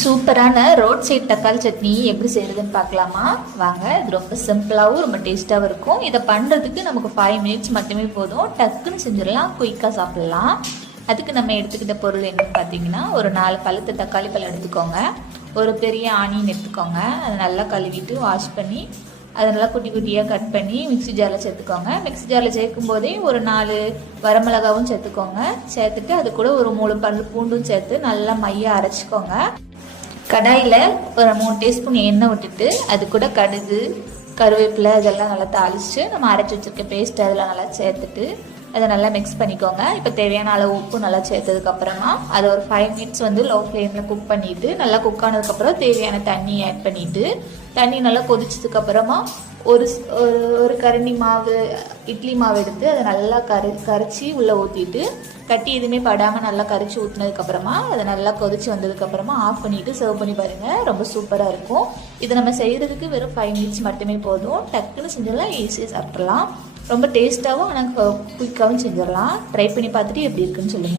சூப்பரான road side தக்காளி சட்னி எப்படி செய்கிறதுன்னு பார்க்கலாமா வாங்க. இது ரொம்ப சிம்பிளாகவும் ரொம்ப டேஸ்ட்டாகவும் இருக்கும். இதை பண்ணுறதுக்கு நமக்கு 5 மினிட்ஸ் மட்டுமே போதும். டக்குன்னு செஞ்சிடலாம், குயிக்காக சாப்பிட்லாம். அதுக்கு நம்ம எடுத்துக்கிட்ட பொருள் என்னன்னு பார்த்தீங்கன்னா, ஒரு 4 பழுத்த தக்காளி பழம் எடுத்துக்கோங்க. ஒரு பெரிய ஆனியன் எடுத்துக்கோங்க. அதை நல்லா கழுவிட்டு வாஷ் பண்ணி அதை நல்லா குட்டி குட்டியாக கட் பண்ணி மிக்ஸி ஜாரில் சேர்த்துக்கோங்க. மிக்ஸி ஜாரில் சேர்க்கும் போதே ஒரு 4 வரமிளகாவும் சேர்த்துக்கோங்க. சேர்த்துட்டு அது கூட ஒரு 3 பல் பூண்டும் சேர்த்து நல்லா மையாக அரைச்சிக்கோங்க. கடாயில் ஒரு 3 டீஸ்பூன் எண்ணெய் விட்டுட்டு அது கூட கடுகு, கருவேப்பிலை இதெல்லாம் நல்லா தாளித்து நம்ம அரைச்சி வச்சுருக்க பேஸ்ட் அதெல்லாம் நல்லா சேர்த்துட்டு அதை நல்லா மிக்ஸ் பண்ணிக்கோங்க. இப்போ தேவையான அளவு உப்பு நல்லா சேர்த்ததுக்கப்புறமா அதை ஒரு 5 மினிட்ஸ் லோ ஃப்ளேமில் குக் பண்ணிவிட்டு நல்லா குக் ஆனதுக்கப்புறம் தேவையான தண்ணி ஆட் பண்ணிவிட்டு தண்ணி நல்லா கொதிச்சதுக்கப்புறமா ஒரு கரண்டி மாவு, இட்லி மாவு எடுத்து அதை நல்லா கரைச்சி உள்ளே ஊற்றிட்டு கட்டி எதுவுமே படாமல் நல்லா கரைச்சி ஊற்றினதுக்கப்புறமா அதை நல்லா கொதிச்சு வந்ததுக்கப்புறமா ஆஃப் பண்ணிவிட்டு சர்வ் பண்ணி பாருங்கள். ரொம்ப சூப்பராக இருக்கும். இதை நம்ம செய்கிறதுக்கு வெறும் 5 மினிட்ஸ் மட்டுமே போதும். டக்குன்னு செஞ்சிடலாம், ஈஸியாக சாப்பிட்றலாம். ரொம்ப டேஸ்ட்டாகவும் ஆனால் குயிக்காகவும் செஞ்சிடலாம். ட்ரை பண்ணி பார்த்துட்டு எப்படி இருக்குன்னு சொல்லுங்கள்.